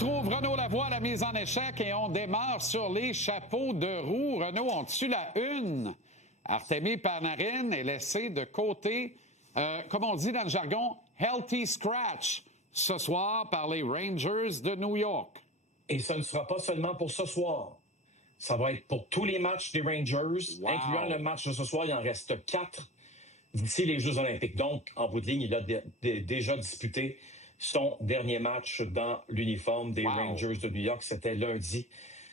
retrouve Renaud Lavoie à la mise en échec et on démarre sur les chapeaux de roue. Renaud, on tue la une. Artemi Panarin est laissé de côté, comme on dit dans le jargon, healthy scratch ce soir par les Rangers de New York. Et ce ne sera pas seulement pour ce soir. Ça va être pour tous les matchs des Rangers, incluant le match de ce soir. Il en reste 4 d'ici les Jeux olympiques. Donc, en bout de ligne, il a déjà disputé son dernier match dans l'uniforme des Rangers de New York. C'était lundi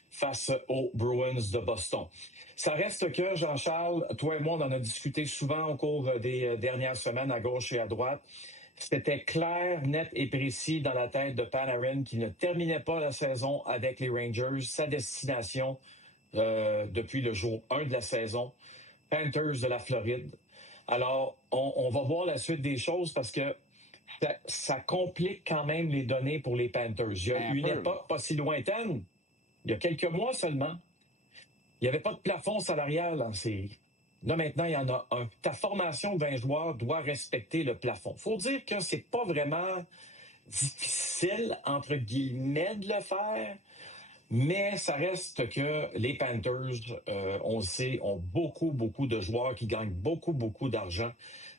face aux Bruins de Boston. Ça reste que, Jean-Charles, toi et moi, on en a discuté souvent au cours des dernières semaines à gauche et à droite. C'était clair, net et précis dans la tête de Panarin qui ne terminait pas la saison avec les Rangers. Sa destination depuis le jour 1 de la saison, Panthers de la Floride. Alors, on va voir la suite des choses parce que ça complique quand même les données pour les Panthers. Il y a une époque pas si lointaine, il y a quelques mois seulement, il n'y avait pas de plafond salarial en série. Là, maintenant, il y en a un. Ta formation de 20 joueurs doit respecter le plafond. Faut dire que c'est pas vraiment difficile, entre guillemets, de le faire, mais ça reste que les Panthers, on le sait, ont beaucoup de joueurs qui gagnent beaucoup d'argent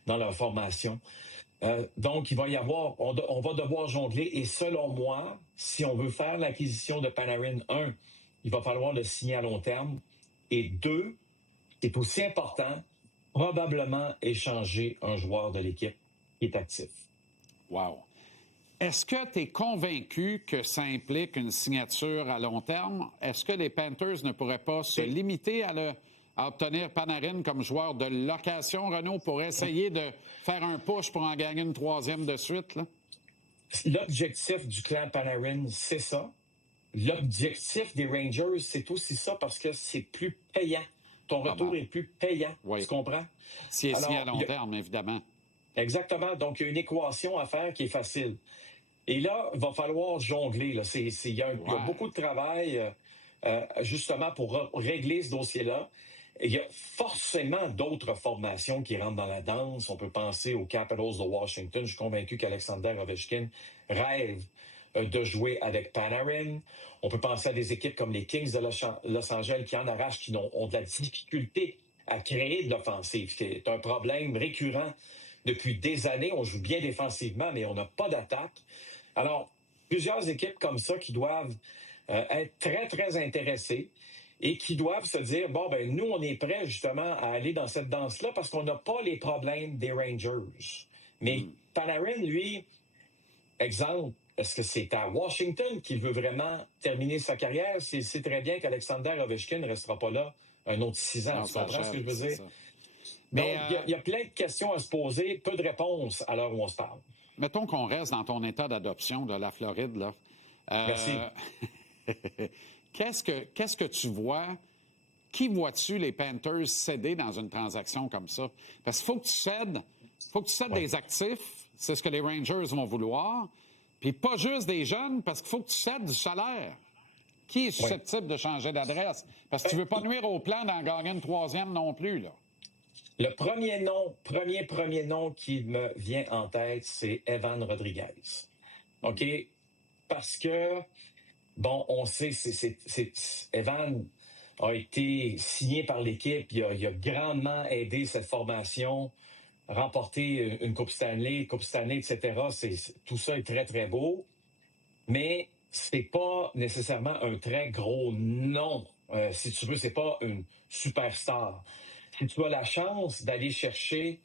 dans leur formation. Donc, il va y avoir, on va devoir jongler. Et selon moi, si on veut faire l'acquisition de Panarin, 1, il va falloir le signer à long terme. Et 2, c'est aussi important, probablement échanger un joueur de l'équipe qui est actif. Wow. Est-ce que tu es convaincu que ça implique une signature à long terme? Est-ce que les Panthers ne pourraient pas se limiter à obtenir Panarin comme joueur de location, Renaud, pour essayer de faire un push pour en gagner une 3e de suite, là? L'objectif du clan Panarin, c'est ça. L'objectif des Rangers, c'est aussi ça parce que c'est plus payant. Ton retour est plus payant, tu comprends? Si c'est signé à long terme, évidemment. Exactement. Donc, il y a une équation à faire qui est facile. Et là, il va falloir jongler. Là. Il y a beaucoup de travail justement pour régler ce dossier-là. Il y a forcément d'autres formations qui rentrent dans la danse. On peut penser aux Capitals de Washington. Je suis convaincu qu'Alexander Ovechkin rêve de jouer avec Panarin. On peut penser à des équipes comme les Kings de Los Angeles qui en arrachent, qui ont de la difficulté à créer de l'offensive. C'est un problème récurrent depuis des années. On joue bien défensivement, mais on n'a pas d'attaque. Alors, plusieurs équipes comme ça qui doivent être très intéressées et qui doivent se dire, nous, on est prêts justement à aller dans cette danse-là parce qu'on n'a pas les problèmes des Rangers. Mais Panarin, lui, exemple, est-ce que c'est à Washington qu'il veut vraiment terminer sa carrière? S'il sait très bien qu'Alexander Ovechkin ne restera pas là un autre 6 ans. Tu comprends ce que je veux dire? Donc, il y a plein de questions à se poser, peu de réponses à l'heure où on se parle. Mettons qu'on reste dans ton état d'adoption de la Floride, là. Merci. Qu'est-ce que tu vois? Qui vois-tu les Panthers céder dans une transaction comme ça? Parce qu'il faut que tu cèdes des actifs. C'est ce que les Rangers vont vouloir. Puis pas juste des jeunes, parce qu'il faut que tu cèdes du salaire. Qui est susceptible de changer d'adresse? Parce que tu veux pas nuire au plan d'en gagner une 3e non plus, là. Le premier nom qui me vient en tête, c'est Evan Rodriguez. OK? Parce que, on sait, Evan a été signé par l'équipe. Il a grandement aidé cette formation, remporter une Coupe Stanley, etc. Tout ça est très beau. Mais c'est pas nécessairement un très gros nom. Si tu veux, c'est pas une superstar. Si tu as la chance d'aller chercher,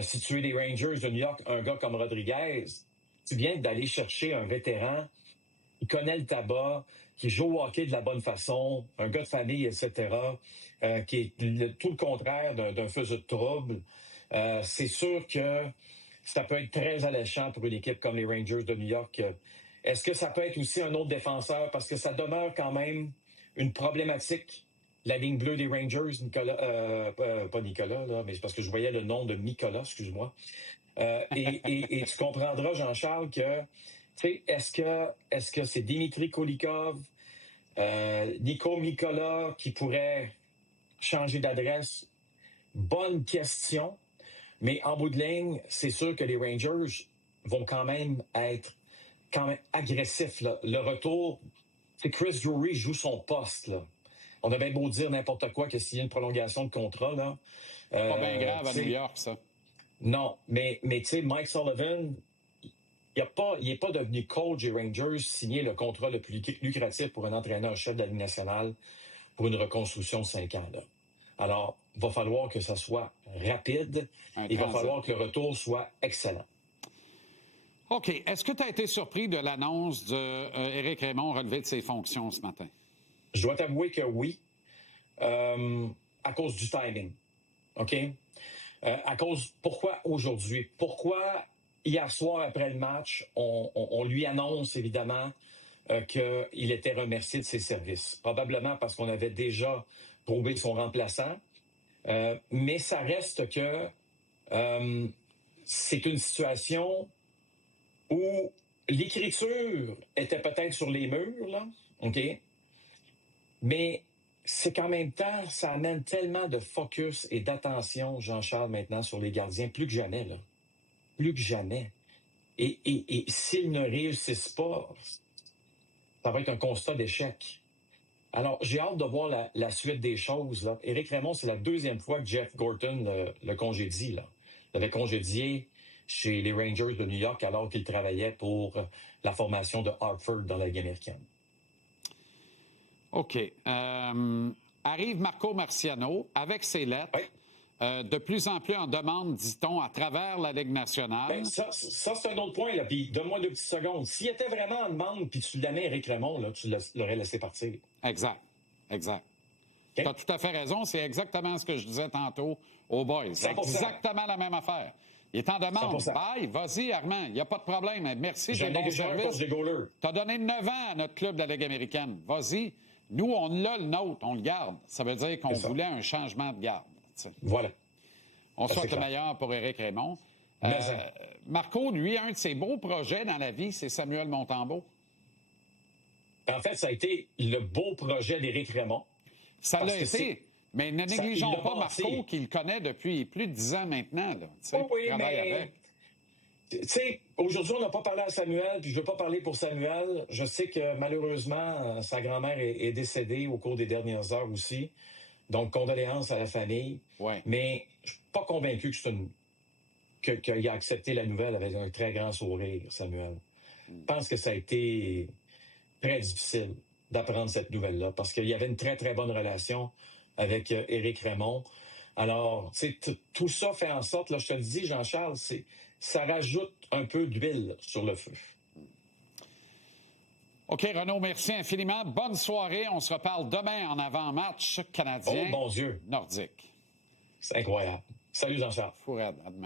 si tu es des Rangers de New York, un gars comme Rodriguez, tu viens d'aller chercher un vétéran qui connaît le tabac, qui joue au hockey de la bonne façon, un gars de famille, etc., qui est tout le contraire d'un faiseur de trouble. C'est sûr que ça peut être très alléchant pour une équipe comme les Rangers de New York. Est-ce que ça peut être aussi un autre défenseur? Parce que ça demeure quand même une problématique. La ligne bleue des Rangers, Nicolas, pas Nicolas, là, mais c'est parce que je voyais le nom de Nicolas, excuse-moi. Et tu comprendras, Jean-Charles, que, tu sais, est-ce que c'est Dimitri Kulikov, Nico Mikola qui pourrait changer d'adresse? Bonne question. Mais en bout de ligne, c'est sûr que les Rangers vont quand même être quand même agressif. Là. Le retour, c'est Chris Drury joue son poste. Là. On a bien beau dire n'importe quoi que s'il y a une prolongation de contrat. Là, pas bien grave à New York, ça. Non, mais tu sais, Mike Sullivan, il n'est pas devenu coach des Rangers, signé le contrat le plus lucratif pour un entraîneur-chef de la Ligue nationale pour une reconstruction de 5 ans. Là. Alors, il va falloir que ça soit rapide. Il va falloir que le retour soit excellent. OK. Est-ce que tu as été surpris de l'annonce d'Éric Raymond relevé de ses fonctions ce matin? Je dois t'avouer que oui, à cause du timing. OK? Pourquoi aujourd'hui? Pourquoi hier soir, après le match, on lui annonce évidemment qu'il était remercié de ses services? Probablement parce qu'on avait déjà trouvé son remplaçant. Mais ça reste que c'est une situation où l'écriture était peut-être sur les murs, là, OK? Mais c'est qu'en même temps, ça amène tellement de focus et d'attention, Jean-Charles, maintenant, sur les gardiens, plus que jamais, là. Plus que jamais. Et s'ils ne réussissent pas, ça va être un constat d'échec. Alors, j'ai hâte de voir la suite des choses, là. Éric Raymond, c'est la deuxième fois que Jeff Gorton le congédie, là. Il avait congédié chez les Rangers de New York alors qu'il travaillait pour la formation de Hartford dans la Ligue américaine. OK. Arrive Marco Marciano avec ses lettres. Oui. De plus en plus en demande, dit-on, à travers la Ligue nationale. Bien, ça c'est un autre point. Là. Puis, donne-moi 2 petites secondes. S'il était vraiment en demande puis tu l'amènes Éric Raymond, là, tu l'aurais laissé partir. Exact. Okay? Tu as tout à fait raison. C'est exactement ce que je disais tantôt aux boys. C'est exactement la même affaire. Il est en demande. 100%. Bye, vas-y, Armand. Il n'y a pas de problème. Merci de ton service. Tu as donné 9 ans à notre club de la Ligue américaine. Vas-y. Nous, on l'a le nôtre. On le garde. Ça veut dire qu'on voulait un changement de garde. T'sais. Voilà. On souhaite le meilleur pour Éric Raymond. Marco, lui, un de ses beaux projets dans la vie, c'est Samuel Montembeault. En fait, ça a été le beau projet d'Éric Raymond. Ça l'a été. Mais ne négligeons pas Marco, qui le connaît depuis plus de 10 ans maintenant. Là, oui, mais tu sais, aujourd'hui, on n'a pas parlé à Samuel, puis je ne veux pas parler pour Samuel. Je sais que malheureusement, sa grand-mère est décédée au cours des dernières heures aussi. Donc, condoléances à la famille. Ouais. Mais je ne suis pas convaincu qu'il a accepté la nouvelle avec un très grand sourire, Samuel. Je pense que ça a été très difficile d'apprendre cette nouvelle-là parce qu'il y avait une très, très bonne relation avec Éric Raymond. Alors, tout ça fait en sorte, là, je te le dis, Jean-Charles, ça rajoute un peu d'huile sur le feu. OK, Renaud, merci infiniment. Bonne soirée. On se reparle demain en avant-match canadien. Oh, bon Dieu. Nordique. C'est incroyable. Salut, Jean-Charles. Fourade, à demain.